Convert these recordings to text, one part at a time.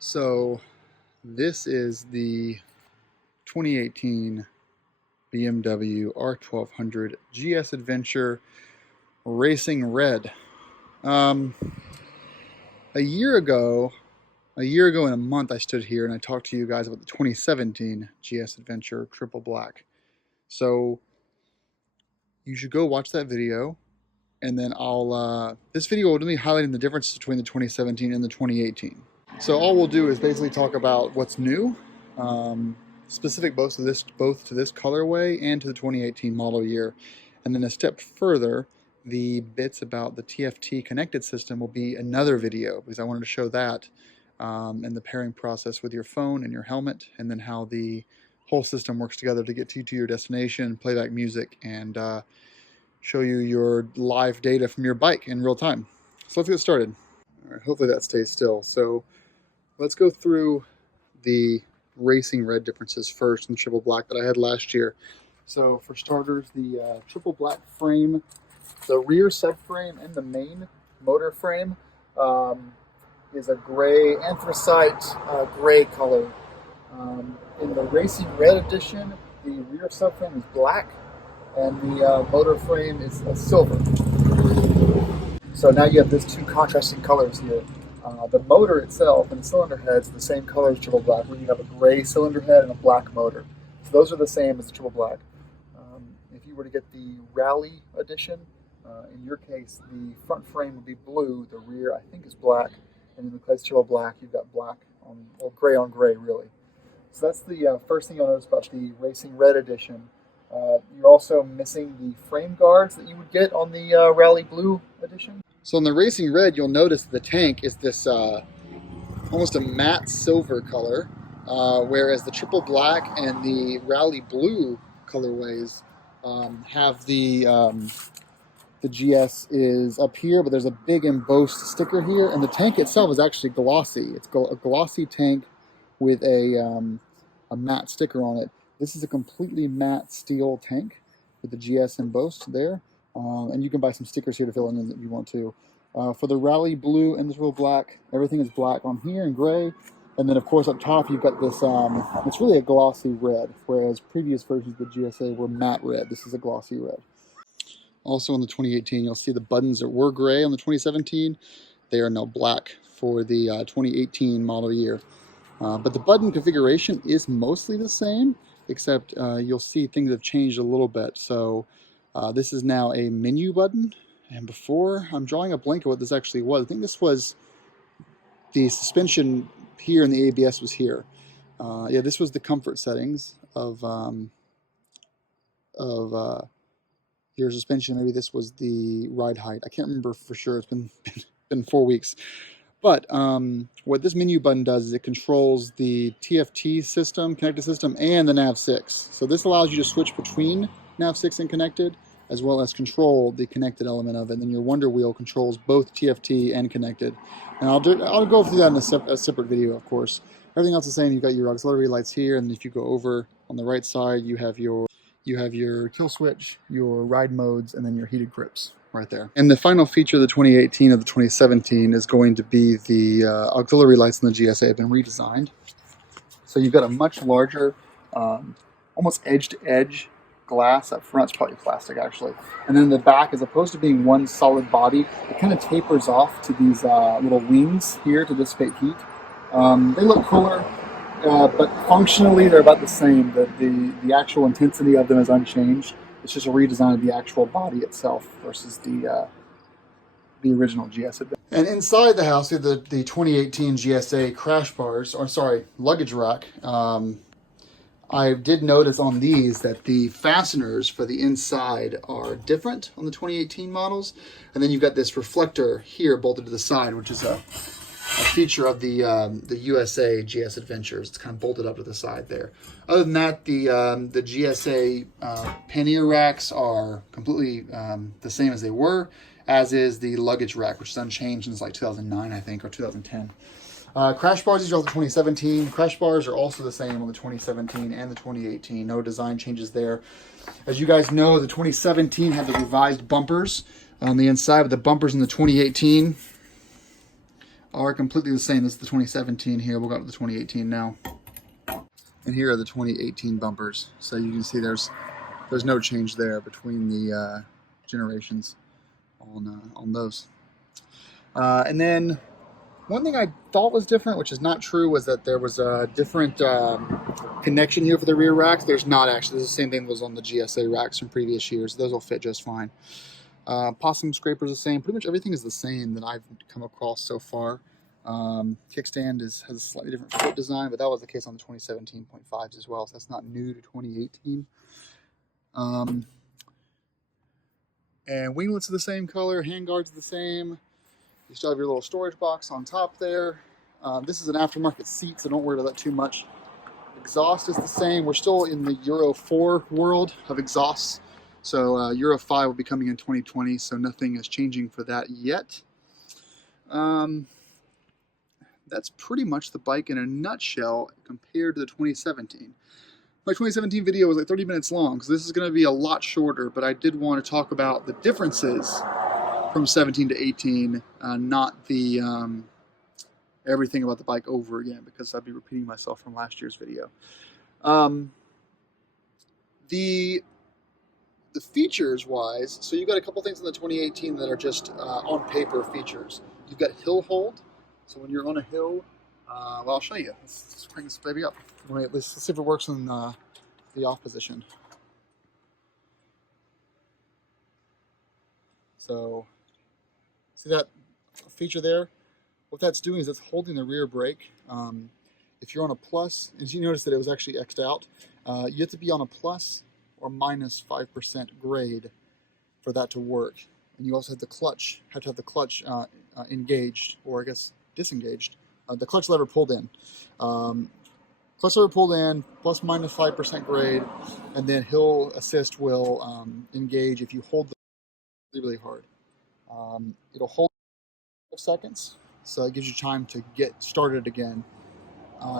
So this is the 2018 BMW R1200 GS Adventure Racing Red. Um, a year ago in a month, I stood here and I talked to you guys about the 2017 GS Adventure Triple Black. So you should go watch that video, and then this video will be highlighting the difference between the 2017 and the 2018. So all we'll do is basically talk about what's new, specific both to this colorway and to the 2018 model year. And then a step further, the bits about the TFT connected system will be another video, because I wanted to show that and the pairing process with your phone and your helmet, and then how the whole system works together to get you to your destination, play back music, and show you your live data from your bike in real time. So let's get started. All right, hopefully that stays still. So let's go through the racing red differences first in the triple black that I had last year. So for starters, the triple black frame, the rear subframe and the main motor frame is a gray, anthracite gray color. In the racing red edition, the rear subframe is black and the motor frame is silver. So now you have these two contrasting colors here. The motor itself and the cylinder head's the same color as triple black, where you have a gray cylinder head and a black motor. So those are the same as the triple black. If you were to get the rally edition, in your case, the front frame would be blue, the rear I think is black, and in the case triple black, you've got black on, or gray on gray, really. So that's the first thing you'll notice about the racing red edition. You're also missing the frame guards that you would get on the rally blue edition. So in the racing red, you'll notice the tank is this almost a matte silver color, whereas the triple black and the rally blue colorways have the GS is up here, but there's a big embossed sticker here, and the tank itself is actually glossy. It's a glossy tank with a matte sticker on it. This is a completely matte steel tank with the GS embossed there. And you can buy some stickers here to fill in if you want to. For the rally blue and the triple black, everything is black on here and gray. And then of course up top you've got this, it's really a glossy red, whereas previous versions of the GSA were matte red. This is a glossy red. Also in the 2018, you'll see the buttons that were gray on the 2017. They are now black for the 2018 model year. But the button configuration is mostly the same, except you'll see things have changed a little bit. So this is now a menu button, and before, I'm drawing a blank of what this actually was. I think this was the suspension here, and the ABS was here. Yeah, this was the comfort settings of your suspension. Maybe this was the ride height. I can't remember for sure. It's been 4 weeks. But what this menu button does is it controls the TFT system, connected system, and the Nav6. So this allows you to switch between Nav6 and connected, as well as control the connected element of it. And then your Wonder Wheel controls both TFT and connected. And I'll go through that in a separate video, of course. Everything else is the same. You've got your auxiliary lights here, and if you go over on the right side, you have your kill switch, your ride modes, and then your heated grips right there. And the final feature of the 2018 of the 2017 is going to be the auxiliary lights in the GSA have been redesigned. So you've got a much larger, almost edge-to-edge glass up front. It's probably plastic actually. And then in the back, as opposed to being one solid body, it kind of tapers off to these little wings here to dissipate heat. They look cooler, but functionally they're about the same. The actual intensity of them is unchanged. It's just a redesign of the actual body itself versus the original GS. And inside the house, we have the 2018 GSA crash bars, or sorry, luggage rack. I did notice on these that the fasteners for the inside are different on the 2018 models. And then you've got this reflector here bolted to the side, which is a feature of the USA GS Adventures. It's kind of bolted up to the side there. Other than that, the GSA pannier racks are completely the same as they were, as is the luggage rack, which is unchanged since like 2009, I think, or 2010. Crash bars, these are all the 2017. Crash bars are also the same on the 2017 and the 2018. No design changes there. As you guys know, the 2017 had the revised bumpers on the inside, but the bumpers in the 2018 are completely the same. This is the 2017 here. We'll go up to the 2018 now. And here are the 2018 bumpers. So you can see there's no change there between the generations on those. And then one thing I thought was different, which is not true, was that there was a different connection here for the rear racks. There's not actually. This is the same thing that was on the GSA racks from previous years. Those will fit just fine. Possum scraper's the same. Pretty much everything is the same that I've come across so far. Kickstand has a slightly different foot design, but that was the case on the 2017.5s as well, so that's not new to 2018. And winglets are the same color, handguards are the same. You still have your little storage box on top there. This is an aftermarket seat, so don't worry about that too much. Exhaust is the same. We're still in the Euro 4 world of exhausts. So Euro 5 will be coming in 2020, so nothing is changing for that yet. That's pretty much the bike in a nutshell compared to the 2017. My 2017 video was like 30 minutes long, so this is going to be a lot shorter, but I did want to talk about the differences from 17 to 18, not the everything about the bike over again, because I'd be repeating myself from last year's video. The features wise, so you've got a couple things in the 2018 that are just on paper features. You've got hill hold, so when you're on a hill, well, I'll show you. Let's crank this baby up. Let's see if it works in the off position. So, see that feature there? What that's doing is it's holding the rear brake. If you're on a plus, as you notice that it was actually X'd out, you have to be on a plus or minus 5% grade for that to work. And you also have to have the clutch engaged, or I guess disengaged. The clutch lever pulled in. Clutch lever pulled in, plus minus 5% grade, and then hill assist will engage if you hold the really hard. It'll hold 12 seconds, so it gives you time to get started again.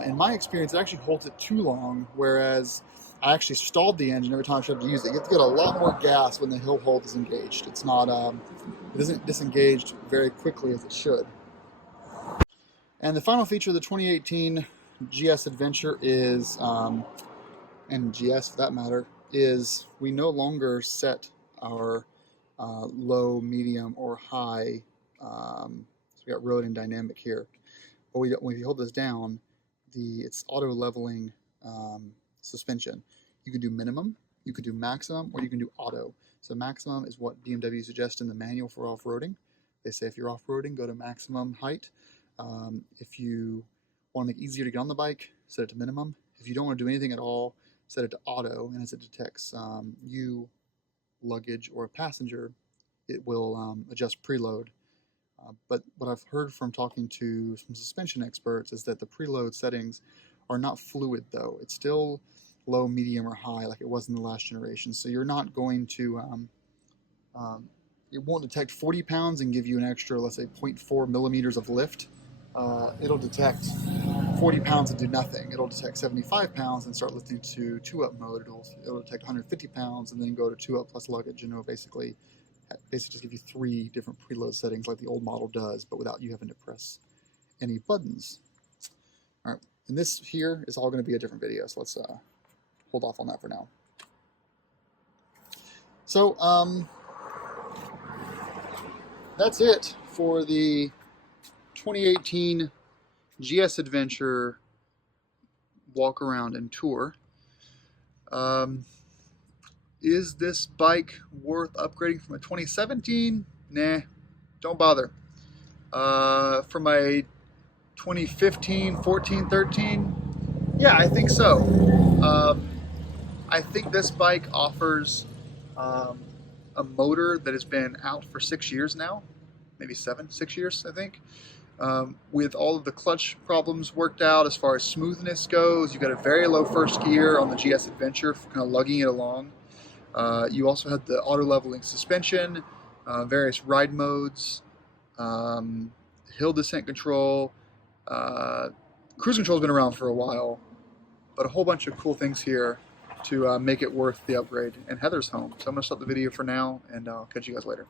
In my experience, it actually holds it too long, whereas I actually stalled the engine every time I tried to use it. You have to get a lot more gas when the hill hold is engaged. It's not, it isn't disengaged very quickly as it should. And the final feature of the 2018 GS Adventure is, and GS for that matter, is we no longer set our low, medium, or high. So we got road and dynamic here. But when you hold this down, it's auto leveling suspension. You can do minimum, you can do maximum, or you can do auto. So maximum is what BMW suggests in the manual for off-roading. They say if you're off-roading, go to maximum height. If you want to make it easier to get on the bike, set it to minimum. If you don't want to do anything at all, set it to auto, and as it detects you, luggage, or a passenger, it will adjust preload. But what I've heard from talking to some suspension experts is that the preload settings are not fluid though. It's still low, medium, or high like it was in the last generation. So you're not going to, it won't detect 40 pounds and give you an extra, let's say 0.4 millimeters of lift. It'll detect 40 pounds and do nothing. It'll detect 75 pounds and start lifting to 2-up mode. It'll detect 150 pounds and then go to 2-up plus luggage, and it'll basically just give you 3 different preload settings like the old model does, but without you having to press any buttons. All right, and this here is all going to be a different video, so let's hold off on that for now. So that's it for the 2018 GS Adventure walk around and tour. Is this bike worth upgrading from a 2017? Nah, don't bother. For my 2015, 14, 13, yeah, I think so. I think this bike offers a motor that has been out for 6 years now, maybe 6 years, I think. With all of the clutch problems worked out as far as smoothness goes, you've got a very low first gear on the GS Adventure for kind of lugging it along. You also had the auto leveling suspension, various ride modes, hill descent control. Cruise control's been around for a while, but a whole bunch of cool things here to make it worth the upgrade. And Heather's home, so I'm going to stop the video for now, and I'll catch you guys later.